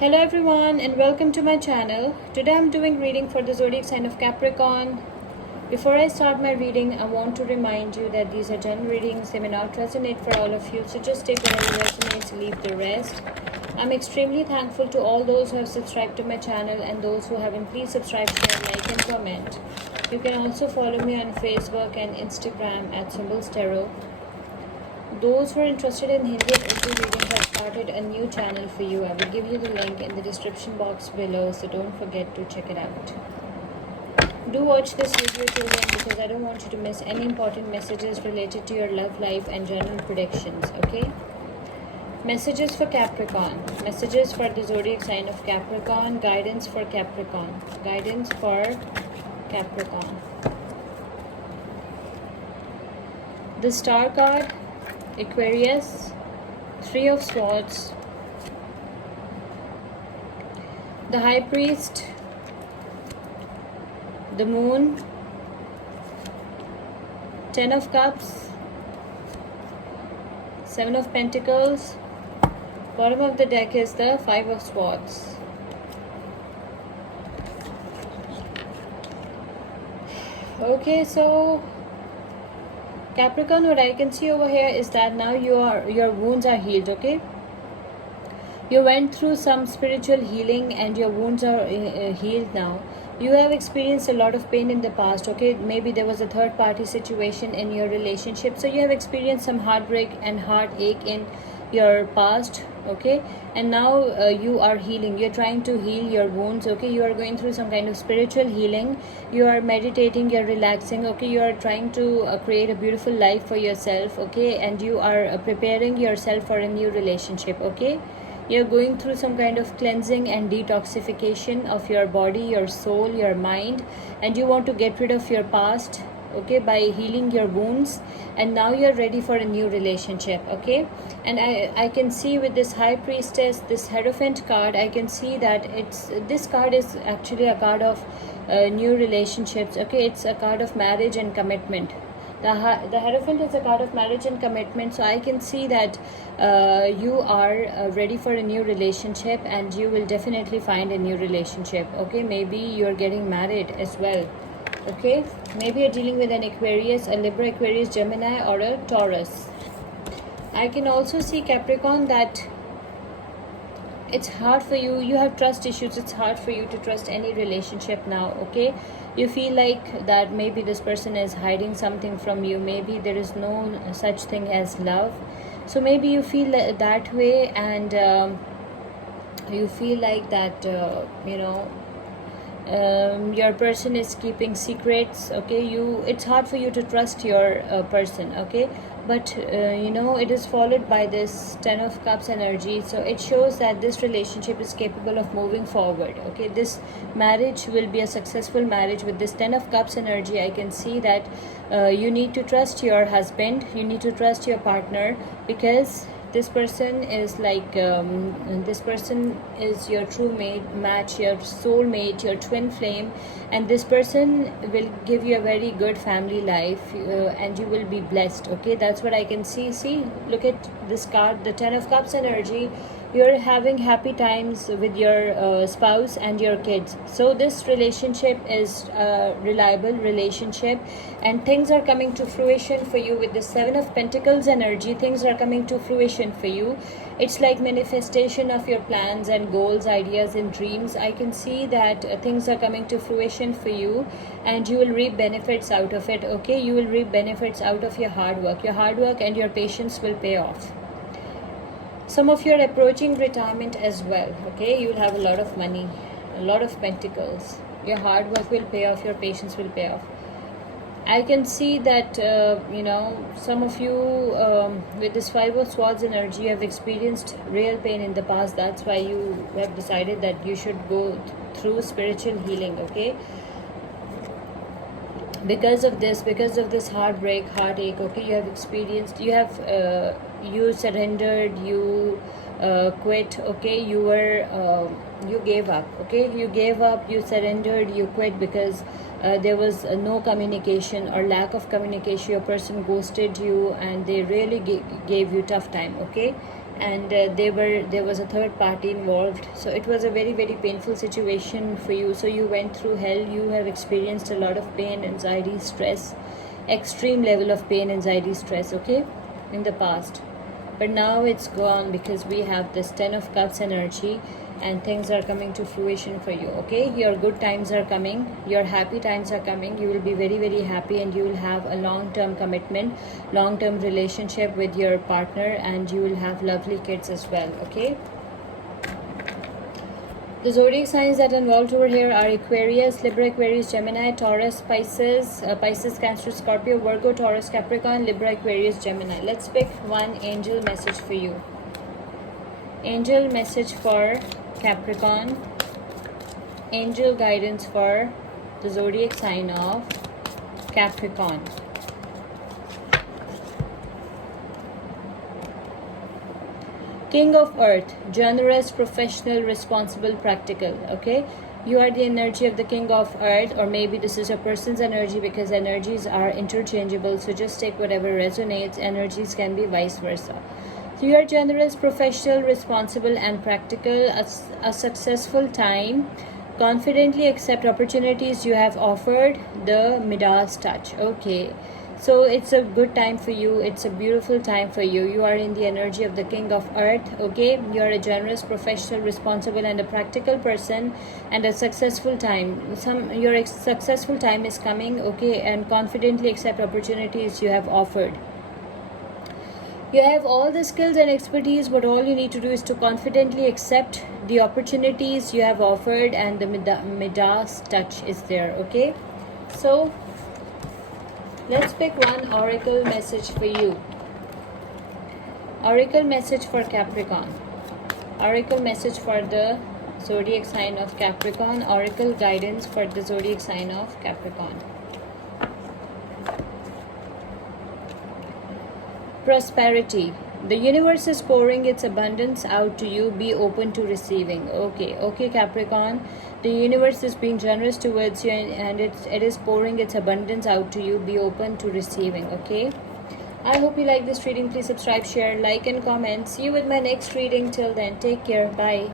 Hello everyone and welcome to my channel. Today I'm doing reading for the zodiac sign of Capricorn. Before I start my reading, I want to remind you that these are general readings. They may not resonate for all of you, so just take whatever resonates, leave the rest. I'm extremely thankful to all those who have subscribed to my channel, and those who haven't, please subscribe, share, like and comment. You can also follow me on Facebook and Instagram at Symbols Tarot. Those who are interested in Hindi and Urdu readings, I've started a new channel for you. I will give you the link in the description box below, so don't forget to check it out. Do watch this video till the end because I don't want you to miss any important messages related to your love life and general predictions, okay? Messages for Capricorn. Messages for the zodiac sign of Capricorn. Guidance for Capricorn. Guidance for Capricorn. The Star card, Aquarius, Three of Swords, the High Priest, the Moon, Ten of Cups, Seven of Pentacles. Bottom of the deck is the Five of Swords. Okay, so Capricorn, what I can see over here is that now your wounds are healed, okay? You went through some spiritual healing and your wounds are healed now. You have experienced a lot of pain in the past, okay? Maybe there was a third party situation in your relationship. So you have experienced some heartbreak and heartache in your past, okay? And now you are healing. You're trying to heal your wounds, okay? You are going through some kind of spiritual healing. You are meditating, you're relaxing, okay? You are trying to create a beautiful life for yourself, okay? And you are preparing yourself for a new relationship, okay? You're going through some kind of cleansing and detoxification of your body, your soul, your mind, and you want to get rid of your past, okay, by healing your wounds. And now you're ready for a new relationship, okay? And I can see with this High Priestess, this Hierophant card, I can see that this card is actually a card of new relationships, okay? It's a card of marriage and commitment. The Hierophant is a card of marriage and commitment, so I can see that you are ready for a new relationship, and you will definitely find a new relationship, okay? Maybe you're getting married as well, okay? Maybe you're dealing with an Aquarius, a Libra, Aquarius, Gemini, or a Taurus. I can also see, Capricorn, that it's hard for you. You have trust issues. It's hard for you to trust any relationship now, okay? You feel like that maybe this person is hiding something from you. Maybe there is no such thing as love. So maybe you feel that way, and you feel like that your person is keeping secrets, okay? It's hard for you to trust your person, okay? But it is followed by this Ten of Cups energy, so it shows that this relationship is capable of moving forward, okay? This marriage will be a successful marriage. With this Ten of Cups energy, I can see that you need to trust your husband, you need to trust your partner, because this person is like this person is your true match, your soulmate, your twin flame, and this person will give you a very good family life, and you will be blessed, okay? That's what I can see. Look at this card, the Ten of Cups energy. You're having happy times with your spouse and your kids. So this relationship is a reliable relationship, and things are coming to fruition for you. With the Seven of Pentacles energy, things are coming to fruition for you. It's like manifestation of your plans and goals, ideas and dreams. I can see that things are coming to fruition for you, and you will reap benefits out of it, okay? You will reap benefits out of your hard work. Your hard work and your patience will pay off. Some of you are approaching retirement as well, okay? You will have a lot of money, a lot of pentacles. Your hard work will pay off, your patience will pay off. I can see that some of you with this Five of Swords energy have experienced real pain in the past. That's why you have decided that you should go through spiritual healing, okay? Because of this heartbreak, heartache, okay? You surrendered, you quit, okay? You gave up, okay? You gave up, you surrendered, you quit, because there was no communication or lack of communication. Your person ghosted you, and they really gave you tough time, okay? and there was a third party involved, so it was a very, very painful situation for you. So you went through hell. You have experienced a lot of pain, anxiety, stress, extreme level of pain, anxiety, stress, okay, in the past. But now it's gone, because we have this 10 of Cups energy, and things are coming to fruition for you, okay? Your good times are coming, your happy times are coming. You will be very, very happy, and you will have a long-term commitment, long-term relationship with your partner, and you will have lovely kids as well, okay? The zodiac signs that are involved over here are Aquarius, Libra, Aquarius, Gemini, Taurus, Pisces, Pisces, Cancer, Scorpio, Virgo, Taurus, Capricorn, Libra, Aquarius, Gemini. Let's pick one angel message for you. Angel message for Capricorn. Angel guidance for the zodiac sign of Capricorn. King of Earth, generous, professional, responsible, practical, okay? You are the energy of the King of Earth, or maybe this is a person's energy, because energies are interchangeable, so just take whatever resonates. Energies can be vice versa. So you are generous, professional, responsible, and practical. A successful time. Confidently accept opportunities you have offered. The Midas touch, okay? So it's a good time for you. It's a beautiful time for you. You are in the energy of the King of Earth, okay? You are a generous, professional, responsible, and a practical person, and a successful time. Your successful time is coming, okay? And confidently accept opportunities you have offered. You have all the skills and expertise, but all you need to do is to confidently accept the opportunities you have offered, and the Midas touch is there, okay? So let's pick one oracle message for you. Oracle message for Capricorn. Oracle message for the zodiac sign of Capricorn. Oracle guidance for the zodiac sign of Capricorn. Prosperity. The universe is pouring its abundance out to you. Be open to receiving. Okay, Capricorn. The universe is being generous towards you, and it is pouring its abundance out to you. Be open to receiving, okay? I hope you like this reading. Please subscribe, share, like, and comment. See you with my next reading. Till then, take care. Bye.